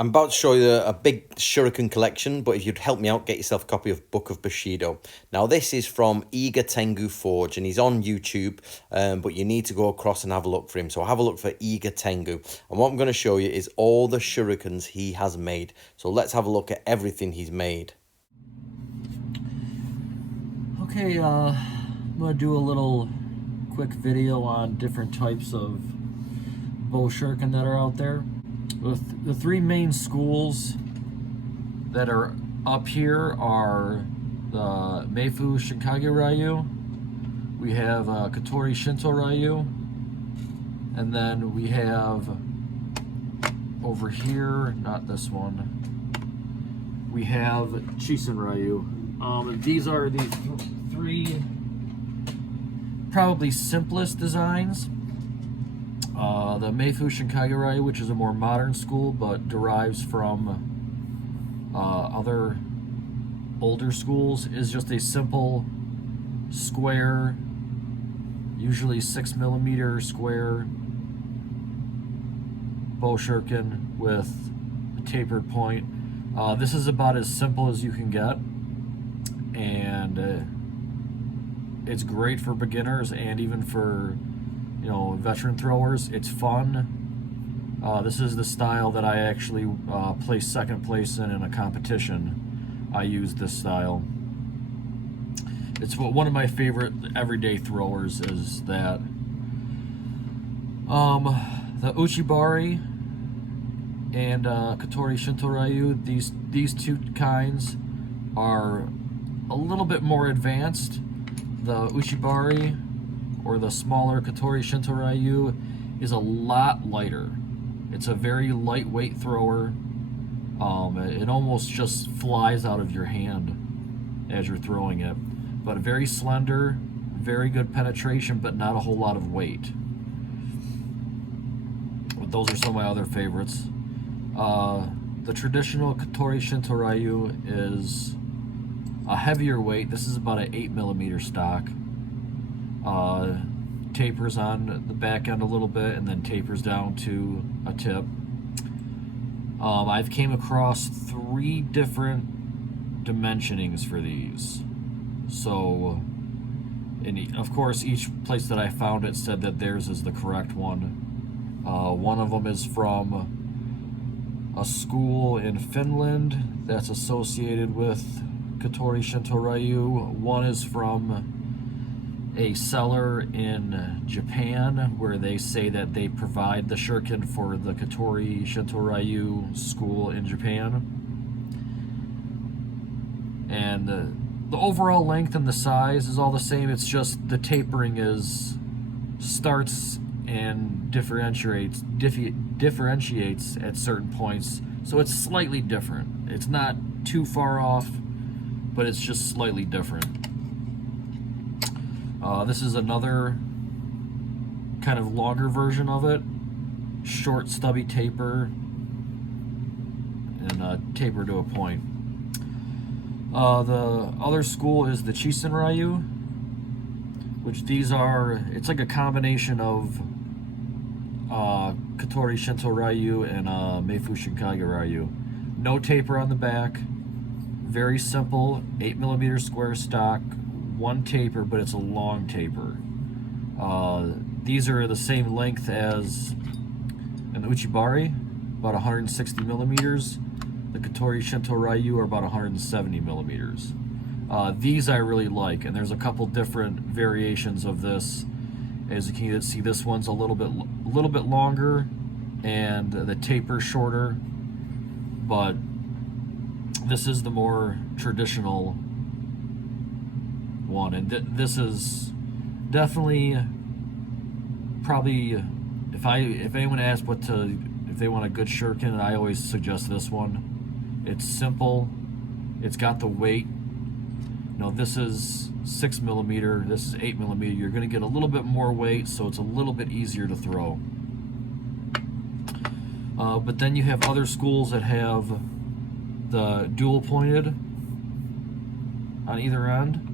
I'm about to show you a big Shuriken collection, but if you'd help me out, get yourself a copy of Book of Bushido. Now, this is from Iga Tengu Forge, and he's on YouTube, but you need to go across and have a look for him. So have a look for Iga Tengu. And what I'm going to show you is all the Shurikens he has made. So let's have a look at everything he's made. Okay, I'm going to do a little quick video on different types of bow shuriken that are out there. The three main schools that are up here are the Meifu Shinkage Ryu, we have Katori Shinto Ryu, and then we have over here, not this one, we have Chisen Ryu. These are the three probably simplest designs. The Meifu Shinkage Ryu, which is a more modern school but derives from other older schools, is just a simple square, usually 6mm square bow shuriken with a tapered point. This is about as simple as you can get, and it's great for beginners and even for veteran throwers. It's fun. This is the style that I actually placed second place in a competition. I used this style. It's one of my favorite everyday throwers is that. The Uchibari and Katori Shinto Ryu, these two kinds are a little bit more advanced. The Uchibari, or the smaller Katori Shinto Ryu, is a lot lighter. It's a very lightweight thrower. It almost just flies out of your hand as you're throwing it. But very slender, very good penetration, but not a whole lot of weight. But those are some of my other favorites. The traditional Katori Shinto Ryu is a heavier weight. This is about an 8mm stock. Tapers on the back end a little bit and then tapers down to a tip. I've came across 3 different dimensionings for these. So, of course, each place that I found it said that theirs is the correct one. One of them is from a school in Finland that's associated with Katori Shinto Ryu. One is from a seller in Japan where they say that they provide the shuriken for the Katori Shinto Ryu school in Japan. And the overall length and the size is all the same. It's just the tapering starts and differentiates at certain points. So it's slightly different. It's not too far off, but it's just slightly different. This is another kind of longer version of it. Short, stubby taper, and taper to a point. The other school is the Chisen Ryu, which it's like a combination of Katori Shinto Ryu and Meifu Shinkage Ryu. No taper on the back, very simple, 8mm square stock, 1 taper, but it's a long taper. These are the same length as an Uchibari, about 160mm. The Katori Shinto Ryu are about 170mm. These I really like, and there's a couple different variations of this. As you can see, this one's a little bit longer, and the taper shorter. But this is the more traditional one, and this is definitely probably if anyone asks if they want a good shuriken, I always suggest this one. It's simple, it's got the weight. This is 6mm, this is 8mm. You're going to get a little bit more weight, so it's a little bit easier to throw. But then you have other schools that have the dual pointed on either end.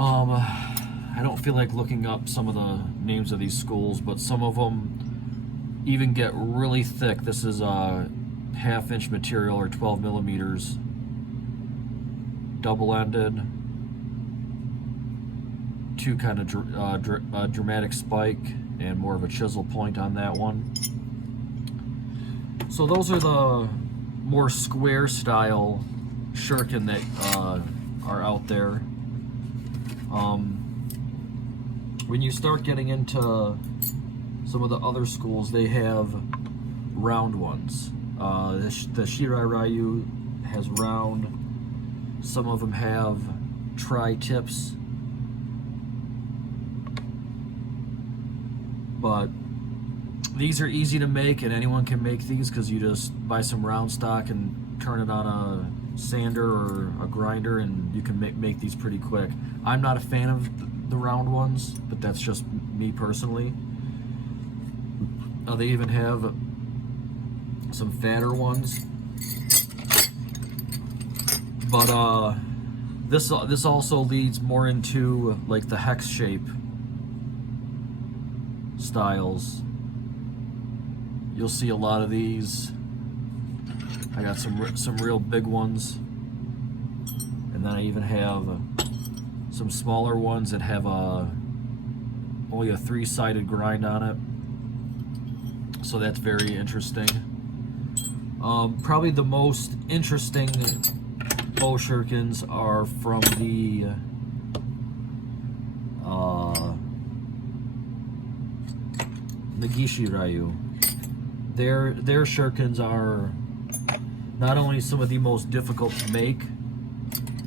I don't feel like looking up some of the names of these schools, but some of them even get really thick. This is a half-inch material or 12 millimeters, double-ended, two kind of dramatic spike and more of a chisel point on that one. So those are the more square style shuriken that are out there. When you start getting into some of the other schools, they have round ones. The Shirai Ryu has round. Some of them have tri-tips. But these are easy to make, and anyone can make these because you just buy some round stock and turn it on a sander or a grinder, and you can make these pretty quick. I'm not a fan of the round ones, but that's just me personally. They even have some fatter ones, but this also leads more into like the hex shape styles. You'll see a lot of these. I got some real big ones, and then I even have some smaller ones that have only a 3-sided grind on it. So that's very interesting. Probably the most interesting bow shurikens are from the Negishi Ryu. Their shurikens are not only some of the most difficult to make,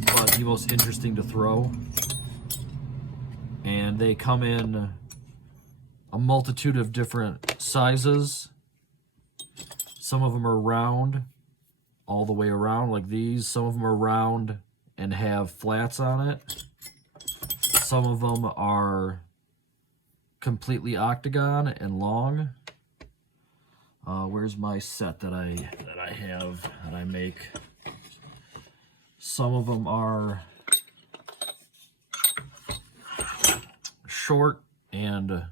but the most interesting to throw. And they come in a multitude of different sizes. Some of them are round all the way around like these. Some of them are round and have flats on it. Some of them are completely octagon and long. Where's my set that I make? Some of them are short and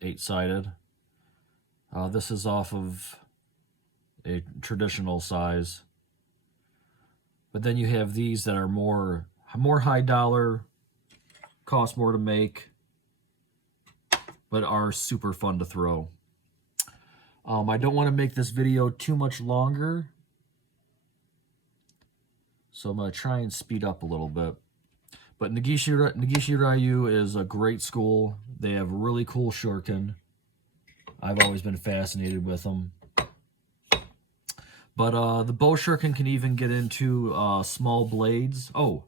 8-sided. This is off of a traditional size. But then you have these that are more high dollar, cost more to make, but are super fun to throw. I don't want to make this video too much longer, so I'm going to try and speed up a little bit. But Negishi Ryu is a great school. They have really cool shuriken. I've always been fascinated with them. But the bow shuriken can even get into small blades. Oh,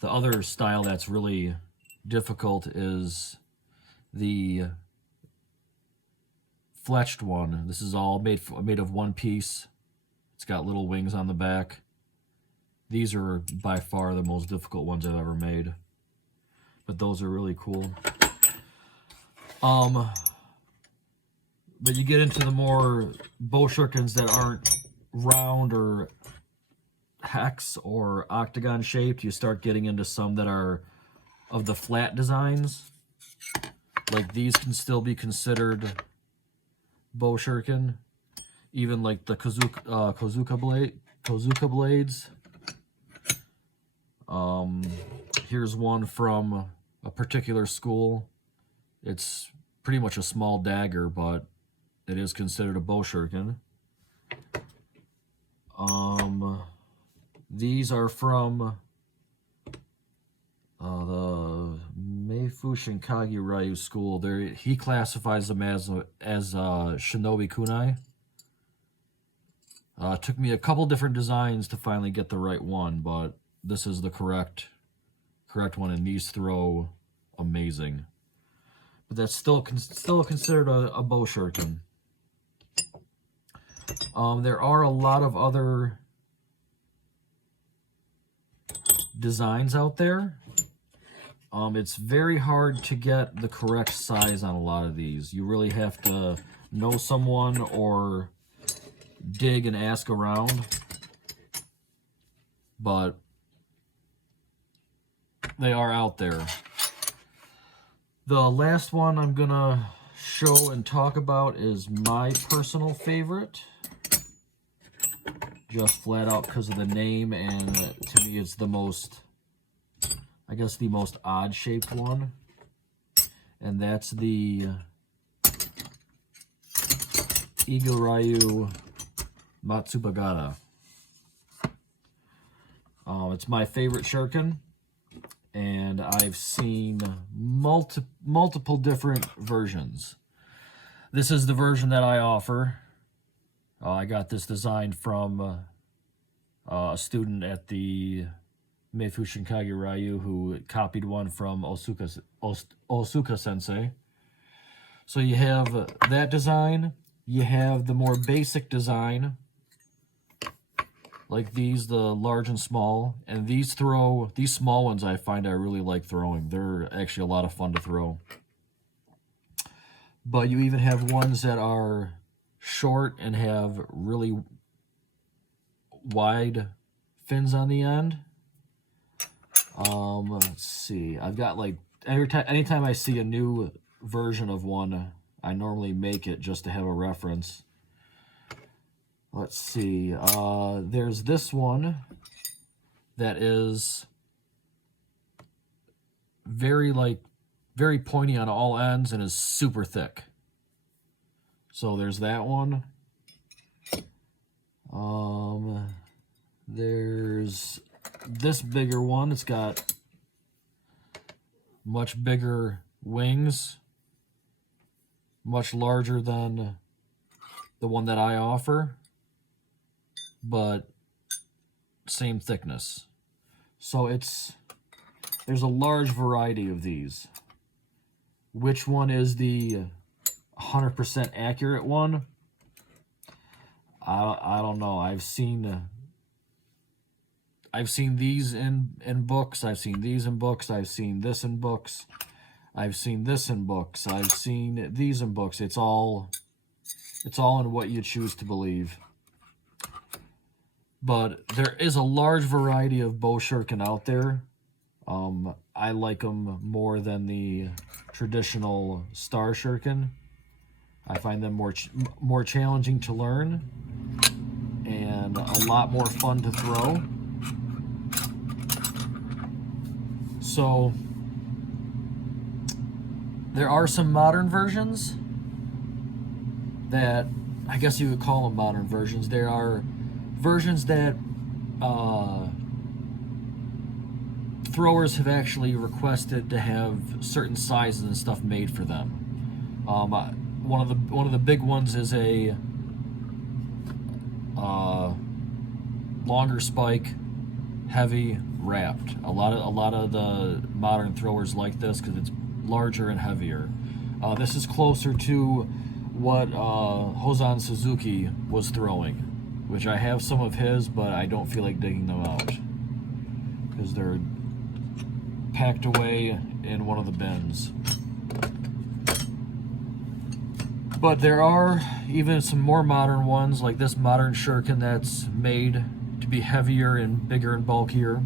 the other style that's really difficult is the fletched one. This is all made of one piece. It's got little wings on the back. These are by far the most difficult ones I've ever made. But those are really cool. But you get into the more bow shurikens that aren't round or hex or octagon shaped. You start getting into some that are of the flat designs. Like these can still be considered bow shuriken. Even like the Kozuka blades. Here's one from a particular school. It's pretty much a small dagger, but it is considered a bow shuriken. These are from the Meifu Shinkage Ryu school. He classifies them as shinobi kunai. Took me a couple different designs to finally get the right one, but this is the correct one, and these throw amazing. But that's still considered a bow shuriken. There are a lot of other designs out there. It's very hard to get the correct size on a lot of these. You really have to know someone or dig and ask around. But they are out there. The last one I'm gonna show and talk about is my personal favorite. Just flat out because of the name, and to me it's the most, I guess, the most odd shaped one. And that's the Ryu Matsubagada. It's my favorite Shuriken, and I've seen multiple different versions. This is the version that I offer. I got this design from a student at the Meifu Shinkage Ryu who copied one from Osuka Sensei. So you have that design. You have the more basic design, like these, the large and small. And these small ones I find I really like throwing. They're actually a lot of fun to throw. But you even have ones that are short and have really wide fins on the end. Let's see. I've got like anytime I see a new version of one, I normally make it just to have a reference. Let's see. There's this one that is very pointy on all ends and is super thick. So there's that one. There's this bigger one. It's got much bigger wings, much larger than the one that I offer, but same thickness. So there's a large variety of these. Which one is the 100% accurate one? I don't know. I've seen these in books. I've seen these in books. I've seen this in books. I've seen this in books. I've seen these in books. It's all in what you choose to believe. But there is a large variety of bow shuriken out there. I like them more than the traditional star shuriken. I find them more challenging to learn and a lot more fun to throw. So there are some modern versions that I guess you would call them modern versions. There are versions that throwers have actually requested to have certain sizes and stuff made for them. One of the big ones is a longer spike, heavy, wrapped. A lot of the modern throwers like this because it's larger and heavier. This is closer to what Hozan Suzuki was throwing, which I have some of his, but I don't feel like digging them out because they're packed away in one of the bins. But there are even some more modern ones, like this modern shuriken that's made to be heavier and bigger and bulkier.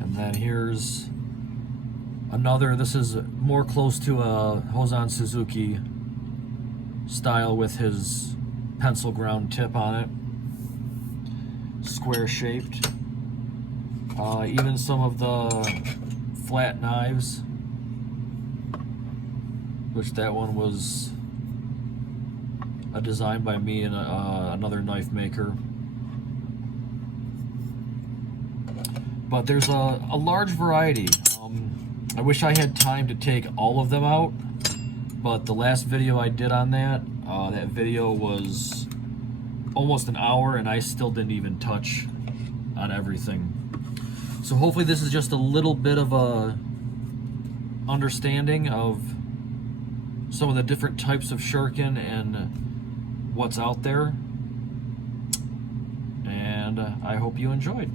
And then here's another. This is more close to a Hozan Suzuki style with his pencil ground tip on it, square shaped. Even some of the flat knives, which that one was a design by me and another knife maker. But there's a large variety. I wish I had time to take all of them out, but the last video I did on that video was almost an hour and I still didn't even touch on everything. So hopefully this is just a little bit of a understanding of some of the different types of shuriken and what's out there. And I hope you enjoyed.